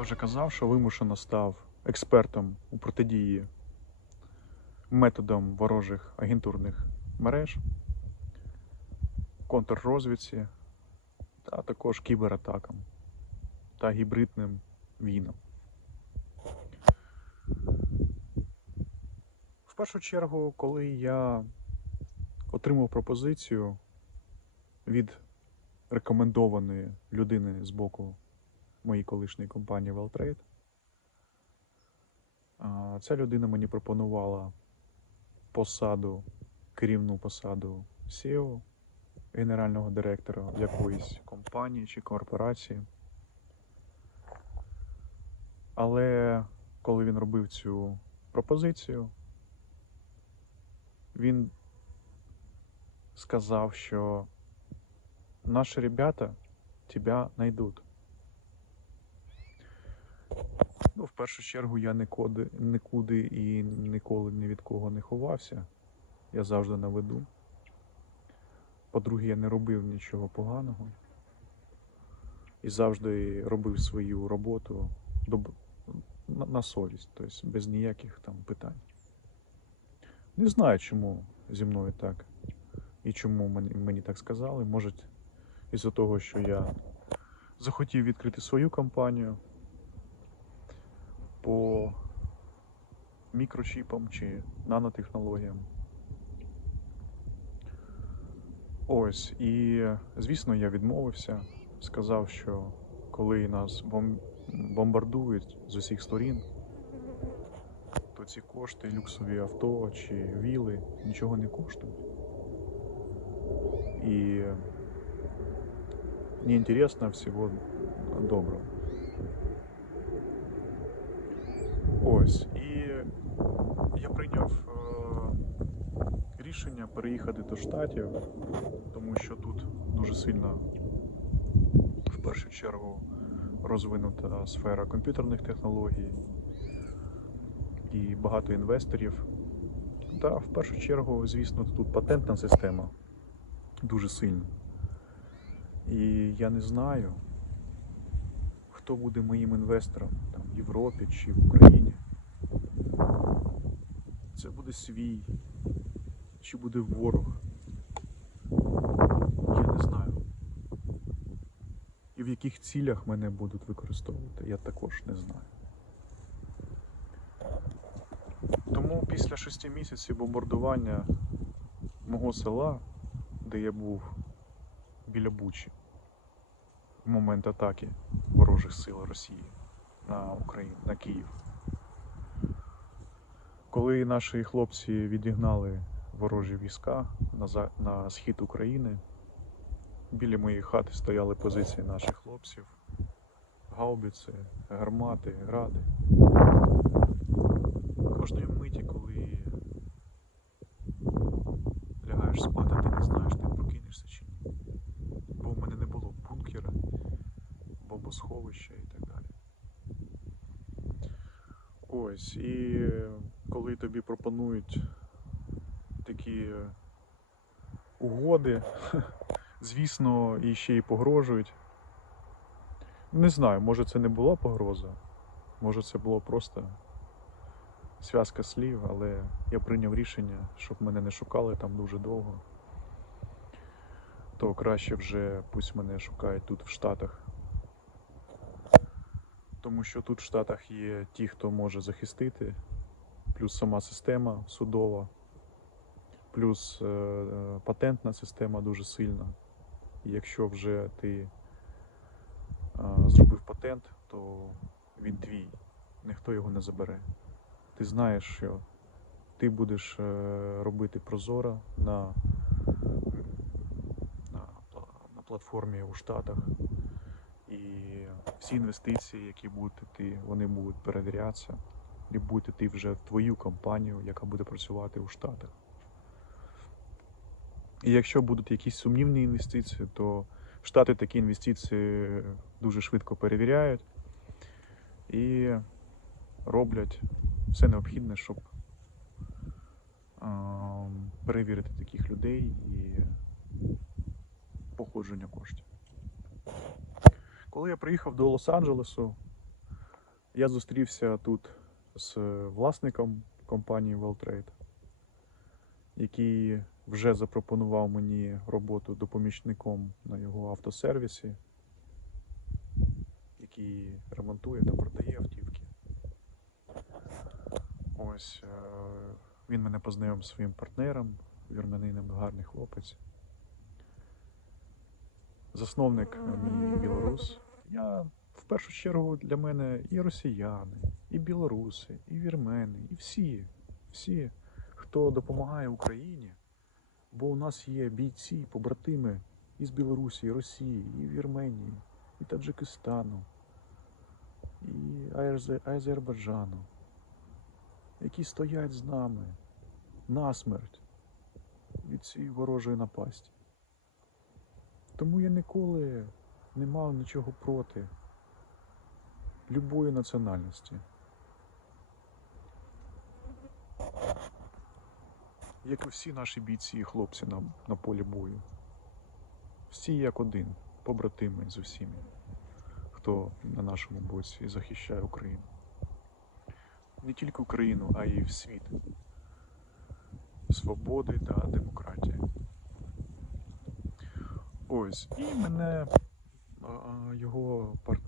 я вже казав, що вимушено став експертом у протидії методам ворожих агентурних мереж, контррозвідці, та також кібератакам та гібридним війнам. В першу чергу, коли я отримав пропозицію від рекомендованої людини з боку моєї колишньої компанії Welltrade, ця людина мені пропонувала посаду, керівну посаду SEO, генерального директора якоїсь компанії чи корпорації. Але коли він робив цю пропозицію, він сказав, що наші ребята тебя найдуть. Ну, в першу чергу я нікуди, нікуди і ніколи ні від кого не ховався. Я завжди на виду. По-друге, я не робив нічого поганого. І завжди робив свою роботу на, совість, тобто без ніяких там питань. Не знаю, чому зі мною так і чому мені так сказали. Може, із-за того, що я захотів відкрити свою компанію по мікрочіпам чи нанотехнологіям. Ось, і звісно, я відмовився, сказав, що коли нас бомбардують з усіх сторін, то ці кошти, люксові авто чи віли нічого не коштують. І неинтересно всього доброго. Ось. І я прийняв е, рішення переїхати до Штатів, тому що тут дуже сильно, в першу чергу, розвинута сфера комп'ютерних технологій і багато інвесторів. Та в першу чергу, звісно, тут патентна система дуже сильна. І я не знаю, хто буде моїм інвестором там, в Європі чи в Україні. Це буде свій, чи буде ворог. Я не знаю. І в яких цілях мене будуть використовувати, я також не знаю. Тому після шести місяців бомбардування мого села, де я був біля Бучі, в момент атаки ворожих сил Росії на Україну, на Київ. Коли наші хлопці відігнали ворожі війська на, схід України, біля моєї хати стояли позиції наших хлопців, гаубиці, гармати, гради. Кожної миті, коли лягаєш спати, ти не знаєш, ти прокинешся чи ні. Бо в мене не було бункера, бомбосховища і так далі. Ось, і коли тобі пропонують такі угоди, звісно, і ще й погрожують. Не знаю, може це не була погроза, може це було просто зв'язка слів, але я прийняв рішення, щоб мене не шукали там дуже довго. То краще вже пусть мене шукають тут в Штатах. Тому що тут в Штатах є ті, хто може захистити, плюс сама система судова, плюс е, е, патентна система дуже сильна. І якщо вже ти е, зробив патент, то він твій, ніхто його не забере. Ти знаєш, що ти будеш робити прозоро на, на, на платформі у Штатах. І всі інвестиції, які будуть йти, вони будуть перевірятися і будуть йти вже в твою компанію, яка буде працювати у Штатах. І якщо будуть якісь сумнівні інвестиції, то Штати такі інвестиції дуже швидко перевіряють і роблять все необхідне, щоб перевірити таких людей і походження коштів. Коли я приїхав до Лос-Анджелесу, я зустрівся тут з власником компанії Welltrade, який вже запропонував мені роботу допомічником на його автосервісі, який ремонтує та продає автівки. Ось е, він мене познайомив з своїм партнером, вірменином, гарний хлопець. Засновник е, мій білорус. Я першу чергу для мене і росіяни, і білоруси, і вірмени, і всі, всі, хто допомагає Україні, бо у нас є бійці, побратими із Білорусі, і Росії, і Вірменії, і Таджикистану, і Азербайджану, які стоять з нами насмерть від цієї ворожої напасті. Тому я ніколи не мав нічого проти любої національності. Як і всі наші бійці і хлопці на, на полі бою. Всі як один, побратими з усіми, хто на нашому боці захищає Україну. Не тільки Україну, а й світ. Свободи та демократії. Ось. І мене його партнер,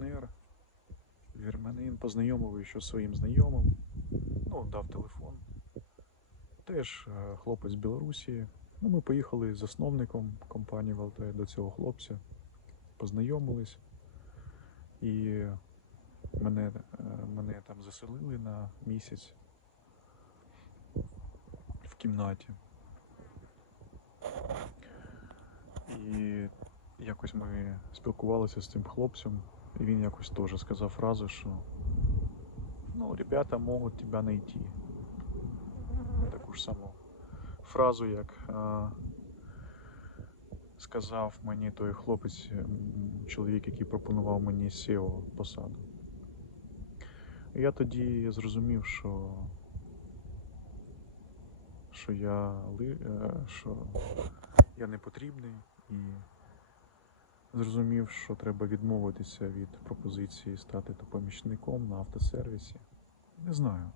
вірменин, познайомив зі своїм знайомим. Ну, дав телефон. Теж е, хлопець з Білорусі. Ну, ми поїхали з засновником компанії Валте до цього хлопця, познайомились. І мене, е, мене там заселили на місяць в кімнаті. І якось ми спілкувалися з цим хлопцем, і він якось теж сказав фразу, що ну, ребята можуть тебе знайти. Таку ж саму фразу, як а, сказав мені той хлопець, чоловік, який пропонував мені SEO посаду. Я тоді зрозумів, що, що я, е, що я не потрібний і зрозумів, що треба відмовитися від пропозиції стати помічником на автосервісі. Не знаю,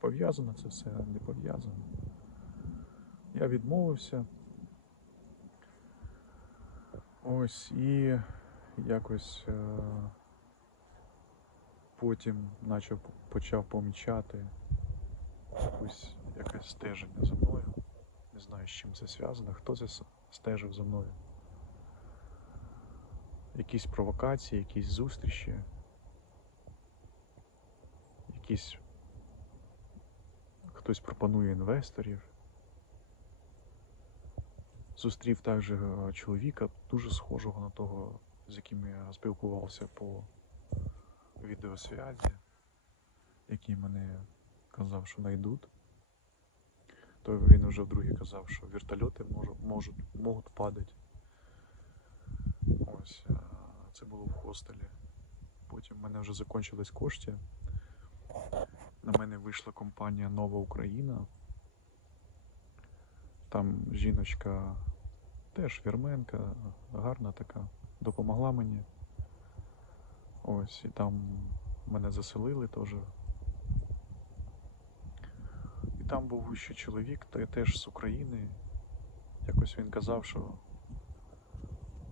пов'язано це все, не пов'язано. Я відмовився. Ось і якось е, потім начав почав помічати якусь якесь стеження за мною. Не знаю, з чим це зв'язано, хто це стежив за мною. Якісь провокації, якісь зустрічі, якісь хтось пропонує інвесторів. Зустрів також е, чоловіка, дуже схожого на того, з яким я спілкувався по відеосвязі, який мене казав, що знайдуть. То він вже вдруге казав, що вертольоти можуть, можуть, можуть падати. Ось, е, це було в хостелі. Потім в мене вже закінчились кошти. На мене вийшла компанія Нова Україна. Там жіночка теж вірменка, гарна така, допомогла мені. Ось, і там мене заселили теж. І там був ще чоловік, та теж з України. Якось він казав, що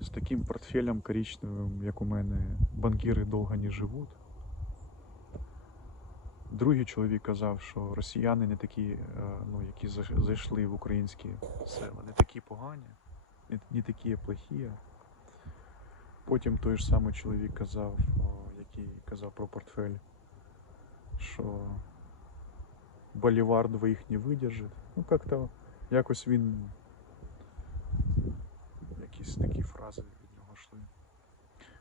з таким портфелем коричневим, як у мене, банкіри довго не живуть. Другий чоловік казав, що росіяни не такі, е, ну, які зайшли в українські села, не такі погані, не, не такі плохі. Потім той ж самий чоловік казав, який казав про портфель, що Болівар двоїх не видержить. Ну, як-то якось він. Якісь такі фрази від нього йшли.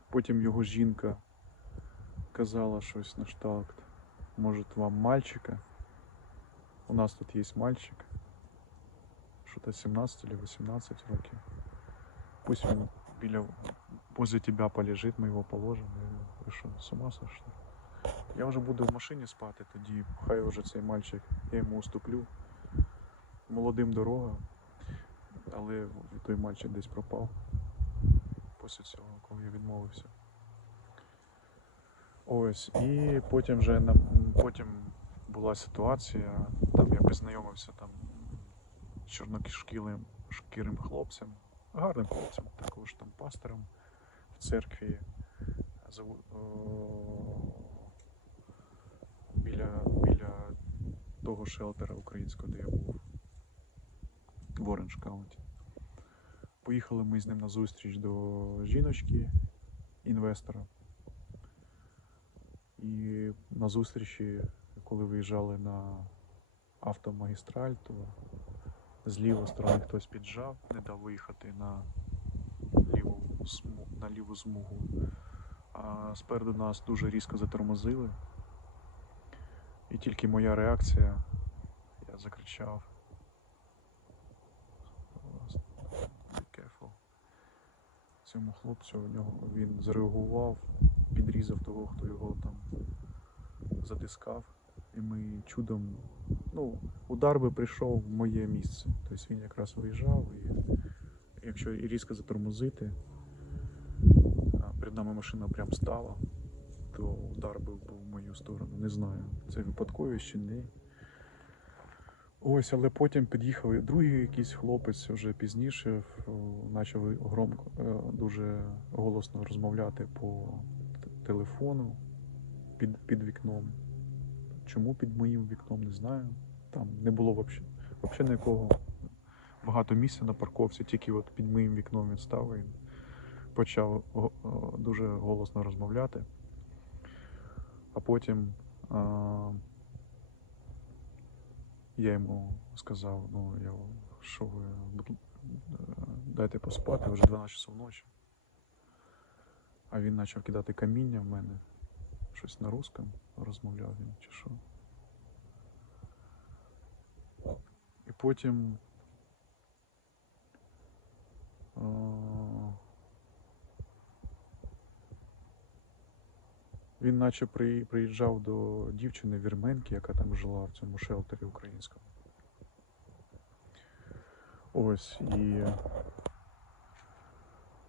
Потім його жінка казала щось на шталт. Може вам мальчика? У нас тут є мальчик. Что-то 17 или 18 років. Пусть він біля возле тебя полежит, ми його положимо. Ви що, з ума сошли? Я вже буду в машині спати, тоді хай вже цей мальчик, я йому уступлю. Молодим дорога, але той мальчик десь пропав після цього, коли я відмовився. Ось, і потім вже на, потім була ситуація, там я познайомився там з чорнокишкілим шкірим хлопцем, гарним хлопцем, також там пастором в церкві біля, біля того шелтера українського, де я був в Оранж Каунті. Поїхали ми з ним на зустріч до жіночки, інвестора. І на зустрічі, коли виїжджали на автомагістраль, то з лівої сторони хтось піджав, не дав виїхати на ліву, на ліву смугу. А спереду нас дуже різко затормозили. І тільки моя реакція, я закричав. Цьому хлопцю у нього він зреагував, підрізав того, хто його там затискав. І ми чудом, ну, удар би прийшов в моє місце. Тобто він якраз виїжджав, і якщо різко затормозити, перед нами машина прям стала, то удар би був в мою сторону. Не знаю, це випадковість чи ні. Ось, але потім під'їхав і другий якийсь хлопець вже пізніше, почав громко, е, дуже голосно розмовляти по телефону під, під вікном. Чому під моїм вікном, не знаю. Там не було взагалі, взагалі ніякого багато місця на парковці, тільки от під моїм вікном він став і почав дуже голосно розмовляти. А потім я йому сказав, ну я що ви е, дайте поспати, вже 12 часов ночі. А він почав кидати каміння в мене. Щось на русском розмовляв він чи що. І потім. а, Він наче приїжджав до дівчини вірменки, яка там жила в цьому шелтері українському. Ось і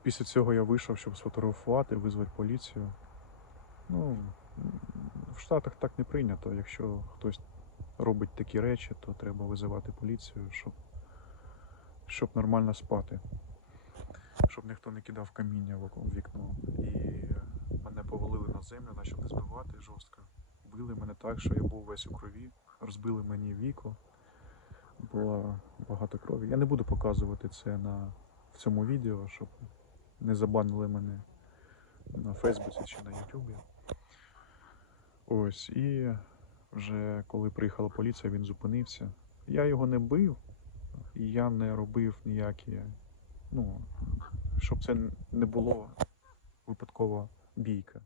після цього я вийшов, щоб сфотографувати, визвати поліцію. Ну, в Штатах так не прийнято. Якщо хтось робить такі речі, то треба визивати поліцію, щоб, щоб нормально спати. Щоб ніхто не кидав каміння в вікно. І Били мене так, що я був весь у крові, розбили мені віко. Було багато крові. Я не буду показувати це на, в цьому відео, щоб не забанили мене на Фейсбуці чи на Ютубі. Ось, і вже коли приїхала поліція, він зупинився. Я його не бив, я не робив ніякі, ну, щоб це не було випадкова бійка.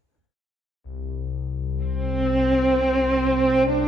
Thank you.